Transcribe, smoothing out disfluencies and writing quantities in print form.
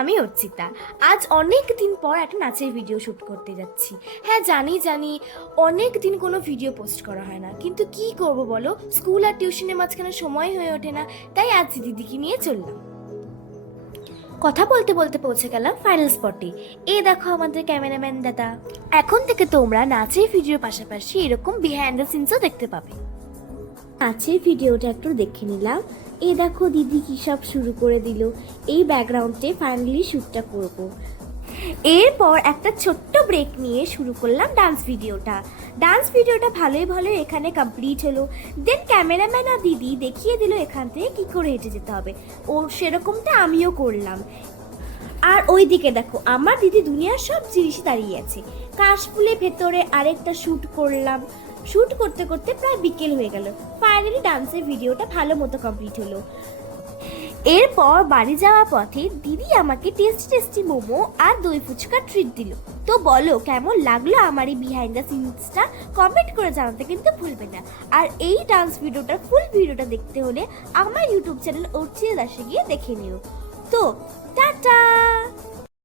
আমি অর্চিতা। আজ অনেক দিন পর একটা নাচের ভিডিও শ্যুট করতে যাচ্ছি। হ্যাঁ, জানি অনেক দিন কোনো ভিডিও পোস্ট করা হয় না, কিন্তু কি করব বলো, স্কুল আর টিউশনের মাঝখানে সময় হয়ে ওঠে না। তাই আজ দিদিকে নিয়ে চললাম। কথা বলতে বলতে পৌঁছে গেলাম ফাইনাল স্পটে। এই দেখো আমাদের ক্যামেরাম্যান দাদা। এখন থেকে তোমরা নাচের ভিডিওর পাশাপাশি এরকম বিহাইন্ড দ্য সিনসও দেখতে পাবে। নাচের ভিডিওটা একটু দেখে নিলাম। এই দেখো দিদি কী সব শুরু করে দিল। এই ব্যাকগ্রাউন্ডে ফাইনালি শ্যুটটা করব। এরপর একটা ছোট্ট ব্রেক নিয়ে শুরু করলাম ডান্স ভিডিওটা ভালোই এখানে কমপ্লিট হলো। দেন ক্যামেরাম্যান আর দিদি দেখিয়ে দিল এখান থেকে কী করে হেঁটে যেতে হবে। ও সেরকমটা আমিও করলাম। আর ওই দিকে দেখো আমার দিদি দুনিয়ার সব জিনিসই দাঁড়িয়ে আছে। কাশফুলের ভেতরে আরেকটা শ্যুট করলাম। শ্যুট করতে করতে প্রায় বিকেল হয়ে গেল। ফাইনালি ডান্সের ভিডিওটা ভালো মতো কমপ্লিট হলো। এরপর বাড়ি যাওয়ার পথে দিদি আমাকে টেস্টি মোমো আর দই ফুচকা ট্রিট দিল। তো বলো কেমন লাগলো আমার এই বিহাইন্ড দ্য সিনসটা, কমেন্ট করে জানাতে কিন্তু ভুলবে না। আর এই ডান্স ভিডিওটার ফুল ভিডিওটা দেখতে হলে আমার ইউটিউব চ্যানেল অর্চিতা দাসে গিয়ে দেখে নিও। তো টাটা।